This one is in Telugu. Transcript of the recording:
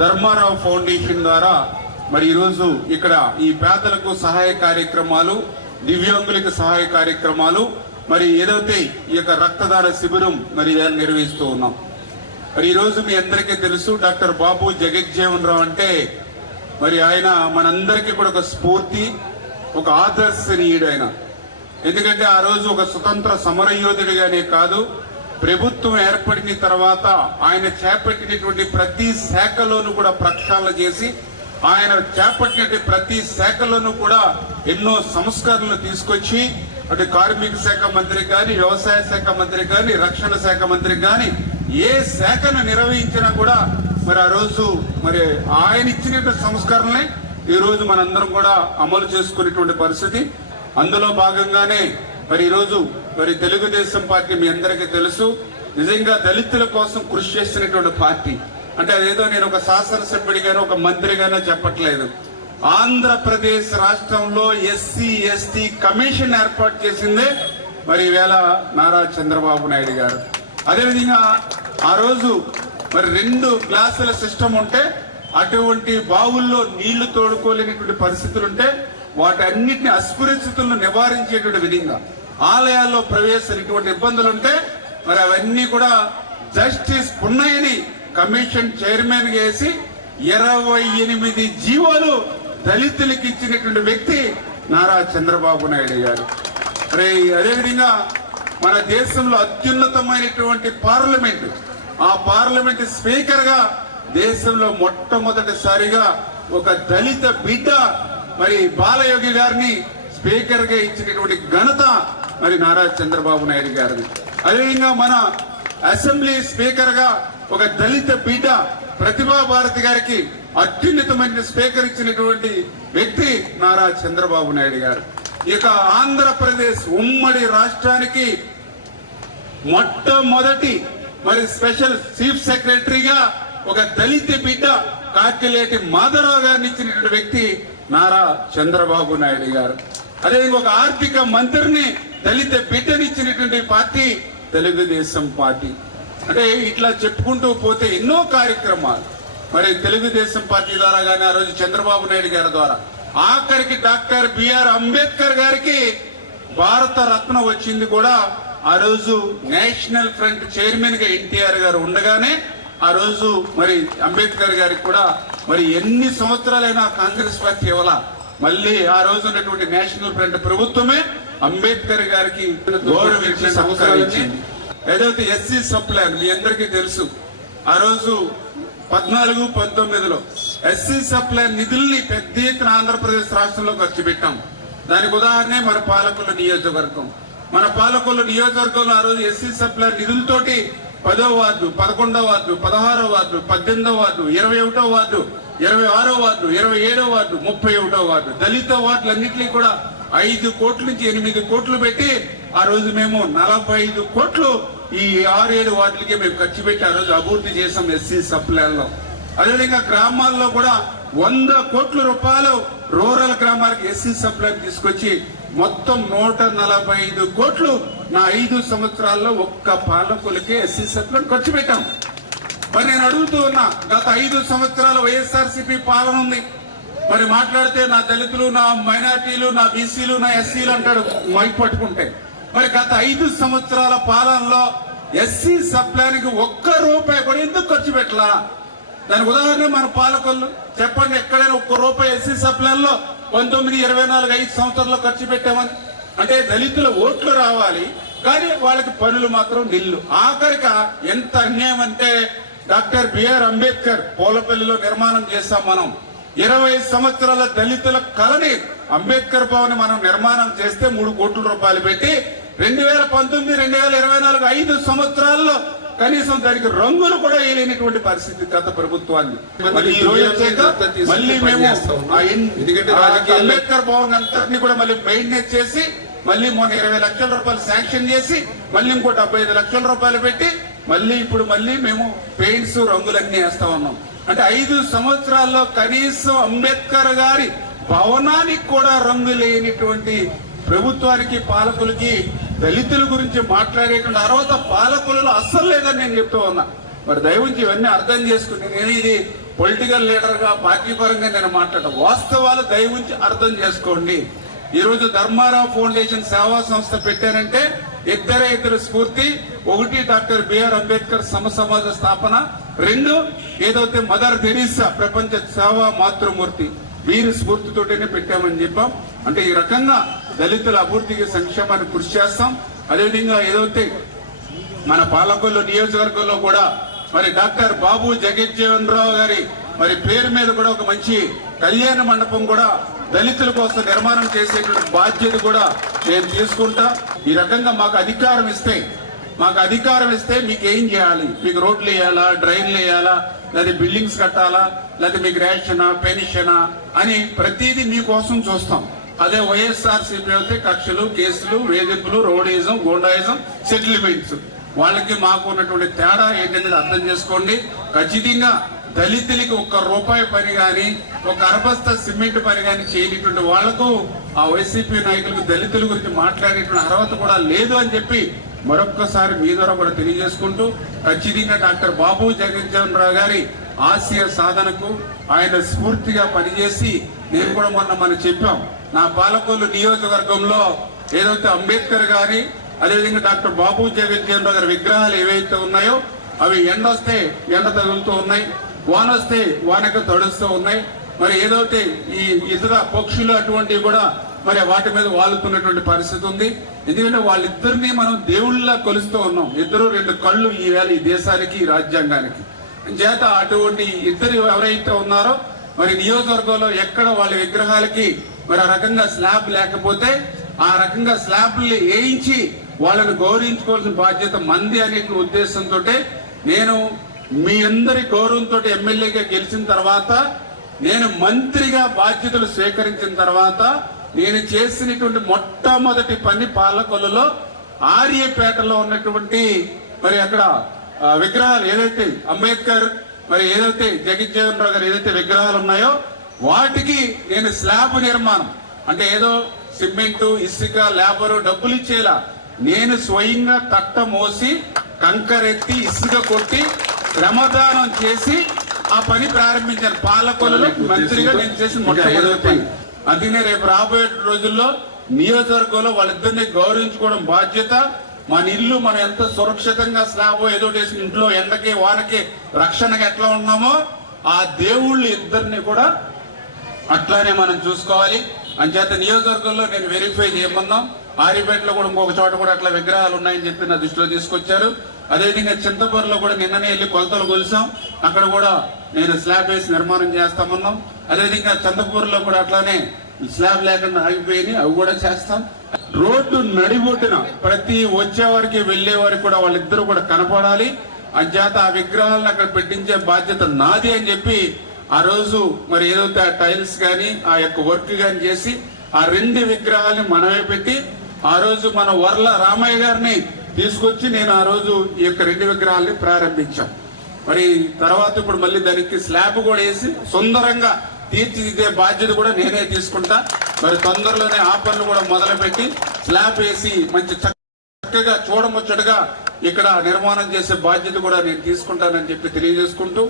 ధర్మారావు ఫౌండేషన్ ద్వారా మరి ఈరోజు ఇక్కడ ఈ పేదలకు సహాయ కార్యక్రమాలు దివ్యాంగులకు సహాయ కార్యక్రమాలు మరి ఏదైతే ఈ యొక్క రక్తదాన శిబిరం మరి నిర్వహిస్తూ ఉన్నాం. మరి ఈరోజు మీ అందరికీ తెలుసు డాక్టర్ బాబు జగజ్జీవన్ రావు అంటే మరి ఆయన మనందరికీ కూడా ఒక స్ఫూర్తి ఒక ఆదర్శనీయుడు ఆయన. ఎందుకంటే ఆ రోజు ఒక స్వతంత్ర సమరయోధుడిగానే కాదు ప్రభుత్వం ఏర్పడిన తర్వాత ఆయన చేపట్టినటువంటి ప్రతి శాఖలోనూ కూడా ప్రక్షాళన చేసి ఆయన చేపట్టినటువంటి ప్రతి శాఖలోనూ కూడా ఎన్నో సంస్కరణలు తీసుకొచ్చి అటు కార్మిక శాఖ మంత్రి కానీ వ్యవసాయ శాఖ మంత్రి కానీ రక్షణ శాఖ మంత్రి కానీ ఏ శాఖను నిర్వహించినా కూడా మరి ఆ రోజు మరి ఆయన ఇచ్చినటువంటి సంస్కరణలే ఈ రోజు మనందరం కూడా అమలు చేసుకునేటువంటి పరిస్థితి. అందులో భాగంగానే మరి ఈరోజు మరి తెలుగుదేశం పార్టీ మీ అందరికీ తెలుసు. నిజంగా దళితుల కోసం కృషి చేస్తున్నటువంటి పార్టీ. అంటే అదేదో నేను ఒక శాసనసభ్యుడిగానో ఒక మంత్రిగానో చెప్పట్లేదు. ఆంధ్రప్రదేశ్ రాష్ట్రంలో ఎస్సీ ఎస్టీ కమిషన్ ఏర్పాటు చేసిందే మరి ఈవేళ నారా చంద్రబాబు నాయుడు గారు. అదేవిధంగా ఆ రోజు మరి రెండు గ్లాసుల సిస్టమ్ ఉంటే అటువంటి బావుల్లో నీళ్ళు తోడుకోలేనటువంటి పరిస్థితులు ఉంటే వాటన్నిటిని అస్పృశ్యతలను నివారించేటువంటి విధంగా ఆలయాల్లో ప్రవేశం ఇటువంటి ఇబ్బందులు ఉంటే మరి అవన్నీ కూడా జస్టిస్ పున్నయ్యని కమిషన్ చైర్మన్ వేసి ఇరవై ఎనిమిది జీవోలు దళితులకు ఇచ్చినటువంటి వ్యక్తి నారా చంద్రబాబు నాయుడు గారు. మరి అదేవిధంగా మన దేశంలో అత్యున్నతమైనటువంటి పార్లమెంట్. ఆ పార్లమెంట్ స్పీకర్గా దేశంలో మొట్టమొదటిసారిగా ఒక దళిత బిడ్డ మరి బాలయోగి గారిని స్పీకర్గా ఇచ్చినటువంటి ఘనత మరి నారా చంద్రబాబు నాయుడు గారిది. అదేవిధంగా మన అసెంబ్లీ స్పీకర్గా ఒక దళిత బిడ్డ ప్రతిభా భారతి గారికి అత్యున్నతమైన స్పీకర్ ఇచ్చినటువంటి వ్యక్తి నారా చంద్రబాబు నాయుడు గారు. ఇక ఆంధ్రప్రదేశ్ ఉమ్మడి రాష్ట్రానికి మొట్టమొదటి మరి స్పెషల్ చీఫ్ సెక్రటరీగా ఒక దళిత బిడ్డ కాకిలేటి మాధవరావు గారిని ఇచ్చినటువంటి వ్యక్తి నారా చంద్రబాబు నాయుడు గారు. అదే ఒక ఆర్థిక మంత్రిని దళిత బిడ్డనిచ్చినటువంటి పార్టీ తెలుగుదేశం పార్టీ. అంటే ఇట్లా చెప్పుకుంటూ పోతే ఎన్నో కార్యక్రమాలు. మరి తెలుగుదేశం పార్టీ ద్వారా కానీ ఆ రోజు చంద్రబాబు నాయుడు గారి ద్వారా. ఆఖరికి డాక్టర్ బిఆర్ అంబేద్కర్ గారికి భారత రత్న వచ్చింది కూడా. ఆ రోజు నేషనల్ ఫ్రంట్ చైర్మన్గా ఎన్టీఆర్ గారు ఉండగానే ఆ రోజు మరి అంబేద్కర్ గారికి కూడా మరి ఎన్ని సంవత్సరాలైనా కాంగ్రెస్ పార్టీ ఇవ్వాల మళ్ళీ ఆ రోజు ఉన్నటువంటి నేషనల్ ఫ్రంట్ ప్రభుత్వమే అంబేద్కర్ గారికి గౌరవించి సంస్కరించింది ఏదైతే ఎస్సీ సప్లాన్ మీ అందరికీ తెలుసు ఆ రోజు పద్నాలుగు పంతొమ్మిదిలో ఎస్సీ సప్లై నిధుల్ని పెద్ద ఎత్తున ఆంధ్రప్రదేశ్ రాష్ట్రంలో ఖర్చు పెట్టాం. దానికి ఉదాహరణ మన పాలకుల నియోజకవర్గం. మన పాలకుల నియోజకవర్గంలో ఆ రోజు ఎస్సీ సప్లై నిధులతోటి పదో వార్డు పదకొండో వార్డు పదహారో వార్డు పద్దెనిమిదో వార్డు ఇరవై ఒకటో వార్డు ఇరవై ఆరో వార్డు ఇరవై ఏడో వార్డు ముప్పై ఒకటో వార్డు దళిత వార్డులన్నింటినీ కూడా ఐదు కోట్ల నుంచి ఎనిమిది కోట్లు పెట్టి ఆ రోజు మేము నలభై ఐదు కోట్లు ఈ ఆరేడు వార్డులకి మేము ఖర్చు పెట్టి ఆ రోజు అభివృద్ధి చేసాం ఎస్సీ సప్లైలో అదేవిధంగా గ్రామాల్లో కూడా వంద కోట్ల రూపాయలు రూరల్ గ్రామాలకు ఎస్సీ సప్లై తీసుకొచ్చి మొత్తం నూట నలభై ఐదు కోట్లు నా ఐదు సంవత్సరాల్లో ఒక్క పాలకులకే ఎస్సీ సప్లై ఖర్చు పెట్టాం. మరి నేను అడుగుతూ ఉన్నా గత ఐదు సంవత్సరాల వైఎస్ఆర్సీపీ పాలన ఉంది. మరి మాట్లాడితే నా దళితులు నా మైనార్టీలు నా బీసీలు నా ఎస్సీలు అంటాడు మైక్ పట్టుకుంటే. మరి గత ఐదు సంవత్సరాల పాలనలో ఎస్సీ సప్లానికి ఒక్క రూపాయి కూడా ఎందుకు ఖర్చు పెట్టలా? దానికి ఉదాహరణ మన పాలకులు. చెప్పండి ఎక్కడైనా ఒక్క రూపాయి ఎస్సీ సప్లాన్లో పంతొమ్మిది ఇరవై నాలుగు ఐదు సంవత్సరాల్లో ఖర్చు పెట్టామని. అంటే దళితుల ఓట్లు రావాలి కానీ వాళ్ళకి పనులు మాత్రం నిల్లు. ఆఖరిక ఎంత అన్యాయం అంటే డాక్టర్ బిఆర్ అంబేద్కర్ పోలపల్లిలో నిర్మాణం చేస్తాం మనం. ఇరవై సంవత్సరాల దళితుల కళని అంబేద్కర్ భవన్ మనం నిర్మాణం చేస్తే మూడు కోట్ల రూపాయలు పెట్టి రెండు వేల పంతొమ్మిది రెండు వేల ఇరవై నాలుగు ఐదు సంవత్సరాల్లో కనీసం దానికి రంగులు కూడా వేయలేనటువంటి పరిస్థితి గత ప్రభుత్వాన్ని. మళ్ళీ మేము అంబేద్కర్ భవన్ అంతటిని కూడా మళ్ళీ మెయింటెనెన్స్ చేసి మళ్ళీ మొన్న ఇరవై లక్షల రూపాయలు శాంక్షన్ చేసి మళ్ళీ ఇంకో డెబ్బై ఐదు లక్షల రూపాయలు పెట్టి మళ్ళీ ఇప్పుడు మళ్ళీ మేము పెయింట్స్ రంగులన్నీ వేస్తా ఉన్నాం. అంటే ఐదు సంవత్సరాల్లో కనీసం అంబేద్కర్ గారి భవనానికి కూడా రంగు లేనిటువంటి ప్రభుత్వానికి పాలకులకి దళితుల గురించి మాట్లాడేటువంటి అర్హత పాలకులలో అస్సలు లేదని నేను చెప్తూ ఉన్నా. మరి దయవుంచి ఇవన్నీ అర్థం చేసుకుని నేను ఇది పొలిటికల్ లీడర్గా పార్టీ పరంగా నేను మాట్లాడ వాస్తవాలు దయవుంచి అర్థం చేసుకోండి. ఈరోజు ధర్మారావు ఫౌండేషన్ సేవా సంస్థ పెట్టారంటే ఇద్దరే ఇద్దరు స్ఫూర్తి ఒకటి డాక్టర్ బిఆర్ అంబేద్కర్ సమ సమాజ స్థాపన రెండు ఏదైతే మదర్ తెరీసా ప్రపంచ సేవా మాతృమూర్తి వీరి స్ఫూర్తితోటనే పెట్టామని చెప్పాం. అంటే ఈ రకంగా దళితుల అభివృద్ధికి సంక్షేమాన్ని కృషి చేస్తాం. అదేవిధంగా ఏదైతే మన పాలకొల్లు నియోజకవర్గంలో కూడా మరి డాక్టర్ బాబు జగజ్జీవన్ రావు గారి మరి పేరు మీద కూడా ఒక మంచి కళ్యాణ మండపం కూడా దళితుల కోసం నిర్మాణం చేసేటువంటి బాధ్యత కూడా నేను తీసుకుంటా. ఈ రకంగా మాకు అధికారం ఇస్తే మాకు అధికారం ఇస్తే మీకు ఏం చేయాలి? మీకు రోడ్లు వేయాలా? డ్రైన్లు వేయాలా? లేదా బిల్డింగ్స్ కట్టాలా? లేదా మీకు రేషనా పెన్షనా అని ప్రతిదీ మీకోసం చూస్తాం. అదే వైఎస్ఆర్ సిపి అయితే కక్షలు కేసులు వేధింపులు రోడీజం గోండాయిజం సెటిల్మెంట్స్. వాళ్ళకి మాకు ఉన్నటువంటి తేడా ఏంటనేది అర్థం చేసుకోండి. ఖచ్చితంగా దళితులకి ఒక్క రూపాయి పని కానీ ఒక అరబస్త సిమెంట్ పని కానీ చేయనటువంటి వాళ్ళకు ఆ వైసీపీ నాయకులకు దళితుల గురించి మాట్లాడేటువంటి అర్హత కూడా లేదు అని చెప్పి మరొక్కసారి మీ ద్వారా కూడా తెలియజేసుకుంటూ ఖచ్చితంగా డాక్టర్ బాబు జగజ్జీవన్ రావు గారి ఆశయ సాధనకు ఆయన స్ఫూర్తిగా పనిచేసి నేను కూడా మొన్న మనం చెప్పాం. నా పాలకొల్లు నియోజకవర్గంలో ఏదైతే అంబేద్కర్ గారి అదేవిధంగా డాక్టర్ బాబు జగజ్జీవన్ రావు గారి విగ్రహాలు ఏవైతే ఉన్నాయో అవి ఎండ వస్తే ఎండ తగులుతూ ఉన్నాయి వాన వస్తే వానకు తడుస్తూ ఉన్నాయి. మరి ఏదైతే ఈ ఇతర పక్షులు అటువంటివి కూడా మరి వాటి మీద వాలుతున్నటువంటి పరిస్థితి ఉంది. ఎందుకంటే వాళ్ళిద్దరిని మనం దేవుళ్ళ కొలుస్తూ ఉన్నాం. ఇద్దరు రెండు కళ్ళు ఈ వేళ ఈ దేశానికి ఈ రాజ్యాంగానికి. చేత అటువంటి ఇద్దరు ఎవరైతే ఉన్నారో మరి నియోజకవర్గంలో ఎక్కడ వాళ్ళ విగ్రహాలకి మరి ఆ రకంగా స్లాబ్ లేకపోతే ఆ రకంగా స్లాబ్లు వేయించి వాళ్ళని గౌరవించుకోవాల్సిన బాధ్యత మంది అనే ఉద్దేశంతో నేను మీ అందరి గౌరవంతో ఎమ్మెల్యేగా గెలిచిన తర్వాత నేను మంత్రిగా బాధ్యతలు స్వీకరించిన తర్వాత నేను చేసినటువంటి మొట్టమొదటి పని పాలకొల్లులో ఆర్యపేటలో ఉన్నటువంటి మరి అక్కడ విగ్రహాలు ఏదైతే అంబేద్కర్ మరి ఏదైతే జగజ్జీవన్ రావు గారు ఏదైతే విగ్రహాలు ఉన్నాయో వాటికి నేను స్లాబ్ నిర్మాణం అంటే ఏదో సిమెంట్ ఇసుక లేబరు డబ్బులు ఇచ్చేలా నేను స్వయంగా తట్ట మోసి కంకరెత్తి ఇసుక కొట్టి శ్రమదానం చేసి ఆ పని ప్రారంభించాను. పాలకొల్లులో మంత్రిగా నేను చేసిన మొట్టమొదటి పని. అందుకనే రేపు రాబోయే రోజుల్లో నియోజకవర్గంలో వాళ్ళిద్దరిని గౌరవించుకోవడం బాధ్యత. మన ఇల్లు మనం ఎంత సురక్షితంగా స్లాబ్ ఏదో వేసిన ఇంట్లో ఎండకి వానకి రక్షణకి ఎట్లా ఉన్నామో ఆ దేవుళ్ళు ఇద్దరిని కూడా అట్లానే మనం చూసుకోవాలి. అంచేత నియోజకవర్గంలో నేను వెరిఫై చేయమన్నాం ఆరిపేటలో కూడా ఇంకొక చోట కూడా అట్లా విగ్రహాలు ఉన్నాయని చెప్పి నా దృష్టిలో తీసుకొచ్చారు. అదేవిధంగా చింతపూరులో కూడా నిన్ననే వెళ్ళి కొలతలు కొలిసాం. అక్కడ కూడా నేను స్లాబ్ వేసి నిర్మాణం చేస్తామన్నాం. అదేవిధంగా చందపూర్లో కూడా అట్లానే స్లాబ్ లేకుండా ఆగిపోయినాయి. అవి కూడా చేస్తాం. రోడ్డు నడిబొట్టున ప్రతి వచ్చేవారికి వారికి కూడా వాళ్ళిద్దరూ కూడా కనపడాలి. అంచేత ఆ విగ్రహాలను అక్కడ పెట్టించే బాధ్యత నాది అని చెప్పి ఆ రోజు మరి ఏదైతే ఆ టైల్స్ కానీ ఆ యొక్క వర్క్ కానీ చేసి ఆ రెండు విగ్రహాలని మనమే పెట్టి ఆ రోజు మన వర్ల రామయ్య గారిని తీసుకొచ్చి నేను ఆ రోజు ఈ యొక్క రెండు విగ్రహాలని ప్రారంభించాం. మరి తర్వాత ఇప్పుడు మళ్ళీ దానికి స్లాబ్ కూడా వేసి సుందరంగా తీర్చిదిద్దే బాధ్యత కూడా నేనే తీసుకుంటా. మరి తొందరలోనే ఆ పనులు కూడా మొదలుపెట్టి స్లాబ్ వేసి మంచి చక్కగా చూడముచ్చటగా ఇక్కడ నిర్మాణం చేసే బాధ్యత కూడా నేను తీసుకుంటానని చెప్పి తెలియజేసుకుంటూ